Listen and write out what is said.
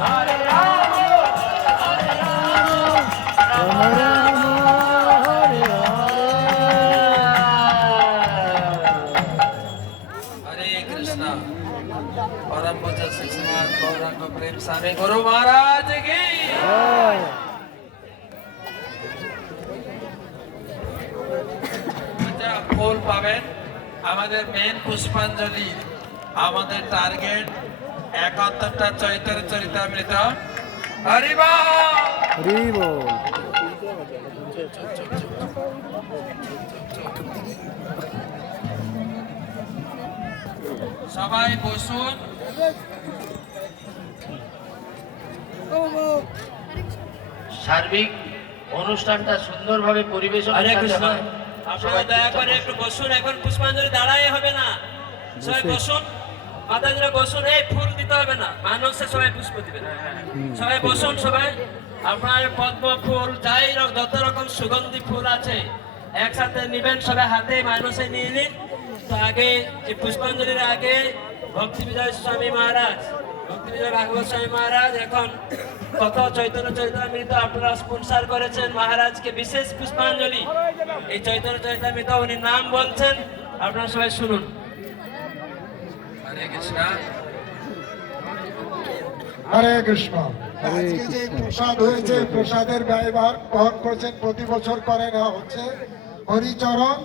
হরে রাম হরে রাম রাম রাম হরে হরে হরে কৃষ্ণ परम पूज्य श्री श्रीमान गौरांग प्रेम स्वामी गुरु महाराज की अच्छा फूल पावेन আমাদের মেন পুষ্পাঞ্জলি আমাদের টার্গেট ৭১টা চৈতন্য চরিতামৃত হরি বল হরি বল সবাই বসুন সার্বিক অনুষ্ঠানটা সুন্দরভাবে পরিবেশন হরে করতে কৃষ্ণ হয়। আপনারা দয়া করে একটু বসুন এখন পুষ্পাঞ্জলি দাঁড়ায় হবে না সবাই বসুন মাতাজিরা বসুন এই ফুল দিতে হবে না মানুষে সবাই পুষ্প দিবেন সবাই বসুন সবাই আপনার পদ্ম ফুল যাই যত রকম সুগন্ধি ফুল আছে একসাথে নিবেন সবাই হাতে মানুষে নিয়ে নিন তো আগে এই পুষ্পাঞ্জলির আগে ভক্তি বিজয় স্বামী মহারাজ ভক্তি বিজয় ভাগবত স্বামী মহারাজ এখন কত চৈতন্য চরিতামৃত আপনারা স্পন্সর করেছেন মহারাজকে বিশেষ পুষ্পাঞ্জলি এই চৈতন্য চরিতামৃত উনি নাম বলছেন আপনারা সবাই শুনুন হরে কৃষ্ণ হরে কৃষ্ণ। আজকে যে প্রসাদ হয়েছে প্রসাদের ব্যয়ভার বহন করছেন প্রতি বছর করে নেওয়া হচ্ছে হরিচরণ